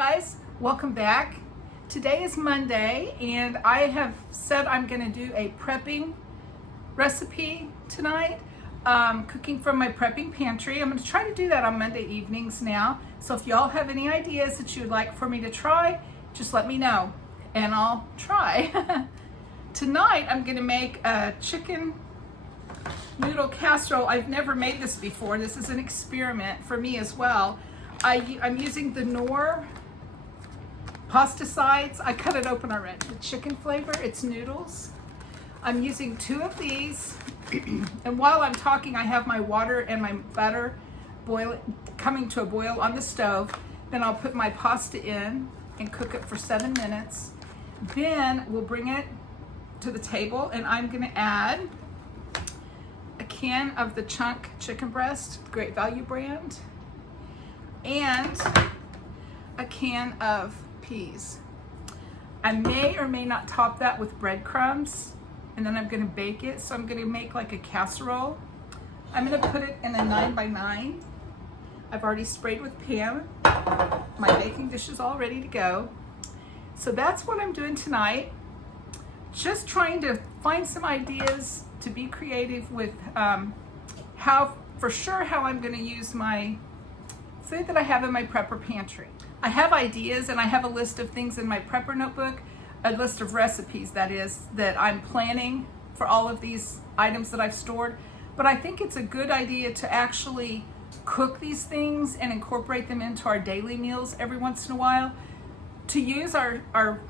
guys, welcome back. Today is Monday and I have said I'm going to do a prepping recipe tonight, cooking from my prepping pantry. I'm going to try to do that on Monday evenings now. So if y'all have any ideas that you would like for me to try, just let me know and I'll try. Tonight I'm going to make a chicken noodle casserole. I've never made this before. This is an experiment for me as well. I'm using the Knorr pasta sides. I cut it open already. The chicken flavor, it's noodles. I'm using 2 of these. And while I'm talking, I have my water and my butter coming to a boil on the stove. Then I'll put my pasta in and cook it for 7 minutes. Then we'll bring it to the table and I'm gonna add a can of the chunk chicken breast, Great Value brand, and a can of peas. I may or may not top that with breadcrumbs, and then I'm gonna bake it. So I'm gonna make like a casserole. I'm gonna put it in a 9x9. I've already sprayed with Pam. My baking dish is all ready to go. So that's what I'm doing tonight. Just trying to find some ideas to be creative with how I'm gonna use my food that I have in my prepper pantry. I have ideas and I have a list of things in my prepper notebook, a list of recipes that is, that I'm planning for all of these items that I've stored. But I think it's a good idea to actually cook these things and incorporate them into our daily meals every once in a while, to use our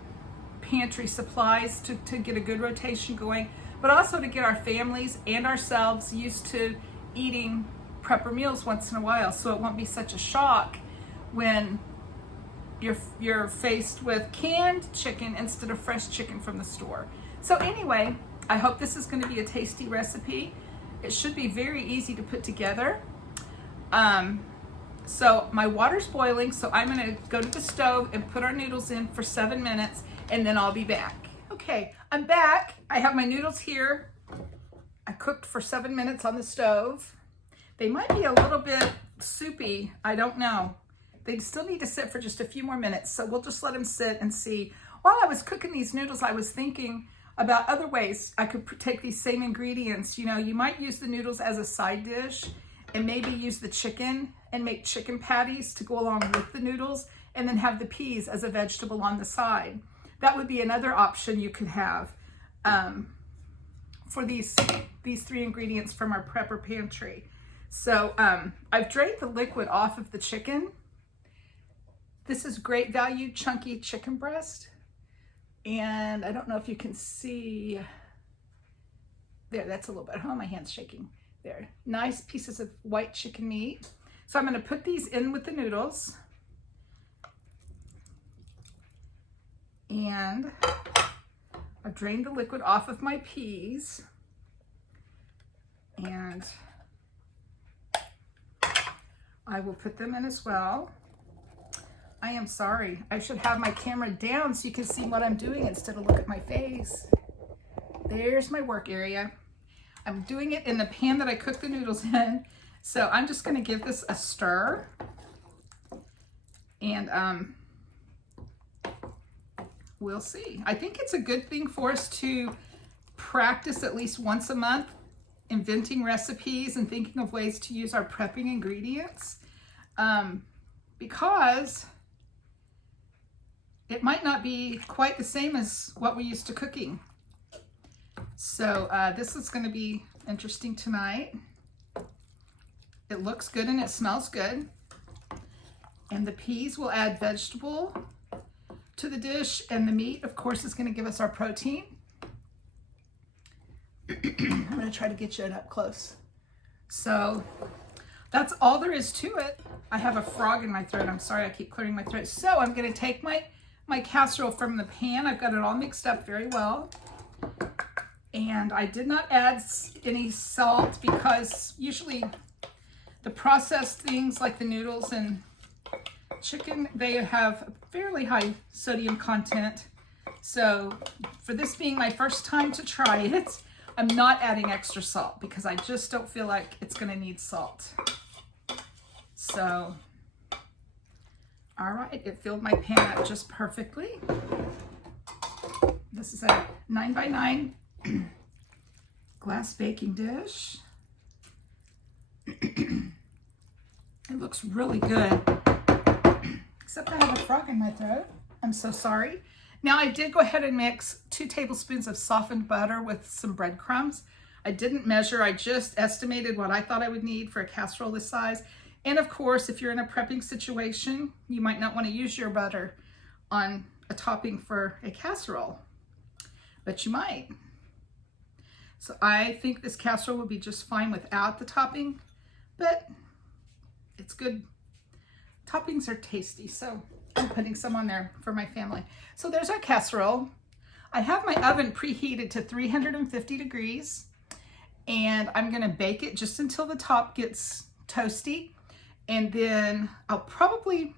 pantry supplies to get a good rotation going, but also to get our families and ourselves used to eating prepper meals once in a while, so it won't be such a shock when you're faced with canned chicken instead of fresh chicken from the store. So anyway, I hope this is going to be a tasty recipe. It should be very easy to put together. So my water's boiling, so I'm going to go to the stove and put our noodles in for 7 minutes, and then I'll be back. Okay, I'm back. I have my noodles here. I cooked for 7 minutes on the stove. They might be a little bit soupy, I don't know. They still need to sit for just a few more minutes, so we'll just let them sit and see. While I was cooking these noodles, I was thinking about other ways I could take these same ingredients. You know, you might use the noodles as a side dish and maybe use the chicken and make chicken patties to go along with the noodles, and then have the peas as a vegetable on the side. That would be another option you could have for these 3 ingredients from our prepper pantry. So I've drained the liquid off of the chicken. This is Great Value chunky chicken breast. And I don't know if you can see, there, that's a little bit, oh, my hand's shaking. There, nice pieces of white chicken meat. So I'm gonna put these in with the noodles. And I've drained the liquid off of my peas. And I will put them in as well. I am sorry, I should have my camera down so you can see what I'm doing instead of look at my face. There's my work area. I'm doing it in the pan that I cooked the noodles in. So I'm just gonna give this a stir. And we'll see. I think it's a good thing for us to practice at least once a month, inventing recipes and thinking of ways to use our prepping ingredients, because it might not be quite the same as what we used to cooking. So this is going to be interesting tonight. It looks good and it smells good. And the peas will add vegetable to the dish, and the meat, of course, is going to give us our protein. I'm going to try to get you it up close. So that's all there is to it. I have a frog in my throat. I'm sorry, I keep clearing my throat. So I'm going to take my casserole from the pan. I've got it all mixed up very well. And I did not add any salt because usually the processed things like the noodles and chicken, they have a fairly high sodium content. So for this being my first time to try it, I'm not adding extra salt because I just don't feel like it's going to need salt. So All right, it filled my pan up just perfectly. This is a 9x9 glass baking dish. It looks really good, except I have a frog in my throat. I'm so sorry. Now I did go ahead and mix 2 tablespoons of softened butter with some breadcrumbs. I didn't measure, I just estimated what I thought I would need for a casserole this size. And of course, if you're in a prepping situation, you might not want to use your butter on a topping for a casserole, but you might. So I think this casserole would be just fine without the topping, but it's good. Toppings are tasty, so I'm putting some on there for my family. So there's our casserole. I have my oven preheated to 350 degrees, and I'm gonna bake it just until the top gets toasty. And then I'll probably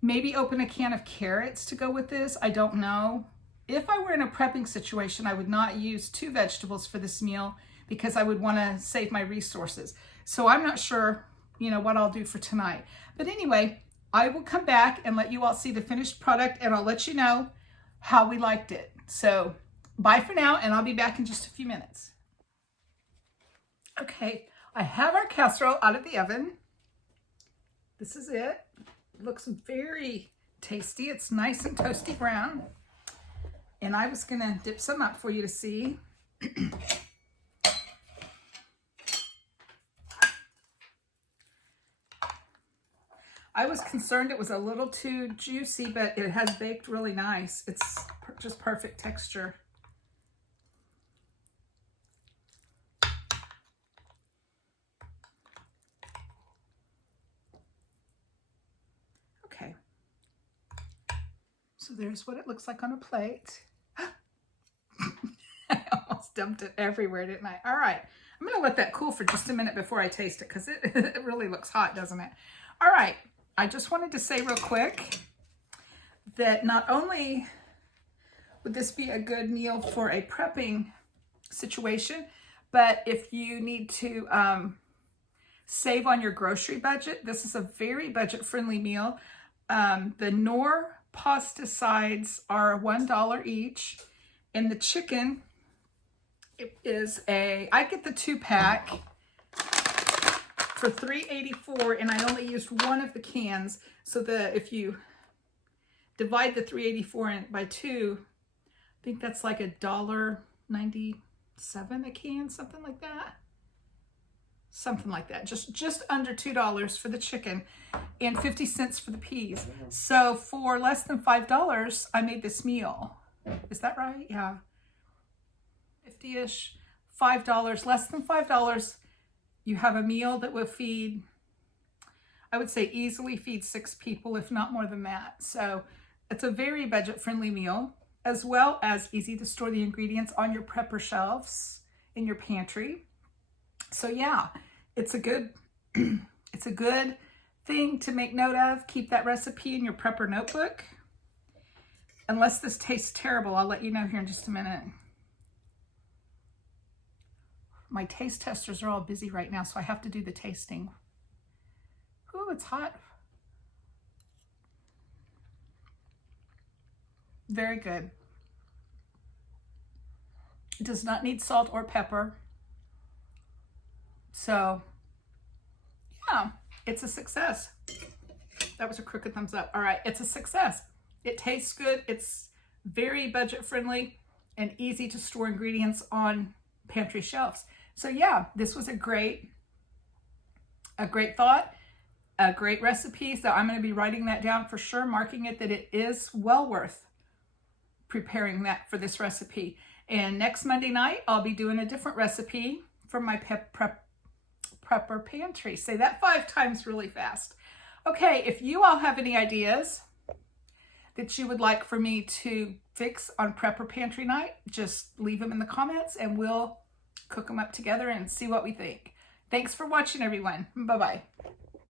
maybe open a can of carrots to go with this. I don't know. If I were in a prepping situation, I would not use 2 vegetables for this meal because I would want to save my resources. So I'm not sure, what I'll do for tonight. But anyway, I will come back and let you all see the finished product, and I'll let you know how we liked it. So bye for now, and I'll be back in just a few minutes. Okay, I have our casserole out of the oven. This is it. It looks very tasty. It's nice and toasty brown. And I was gonna dip some up for you to see. I was concerned it was a little too juicy, but it has baked really nice. It's just perfect texture. Okay. So there's what it looks like on a plate. I almost dumped it everywhere, didn't I? All right. I'm going to let that cool for just a minute before I taste it because it really looks hot, doesn't it? All right. I just wanted to say real quick that not only would this be a good meal for a prepping situation, but if you need to save on your grocery budget, this is a very budget-friendly meal. The Knorr pasta sides are $1 each, and the chicken is I get the 2-pack for $3.84, and I only used one of the cans. So if you divide the $3.84 by 2, I think that's like $1.97 a can, something like that. Something like that. Just under $2 for the chicken and 50 cents for the peas. So for less than $5, I made this meal. Is that right? Yeah. 50-ish, $5, less than $5. You have a meal that will feed, I would say easily feed 6 people, if not more than that. So it's a very budget-friendly meal, as well as easy to store the ingredients on your prepper shelves in your pantry. So yeah, it's a good thing to make note of. Keep that recipe in your prepper notebook. Unless this tastes terrible, I'll let you know here in just a minute. My taste testers are all busy right now, so I have to do the tasting. Ooh, it's hot. Very good. It does not need salt or pepper. So, yeah, it's a success. That was a crooked thumbs up. All right, it's a success. It tastes good. It's very budget friendly and easy to store ingredients on pantry shelves. So yeah, this was a great thought, a great recipe. So I'm going to be writing that down for sure, marking it that it is well worth preparing that for this recipe. And next Monday night, I'll be doing a different recipe from my prepper pantry. Say that 5 times really fast. Okay, if you all have any ideas that you would like for me to fix on prepper pantry night, just leave them in the comments and we'll cook them up together and see what we think. Thanks for watching, everyone. Bye-bye.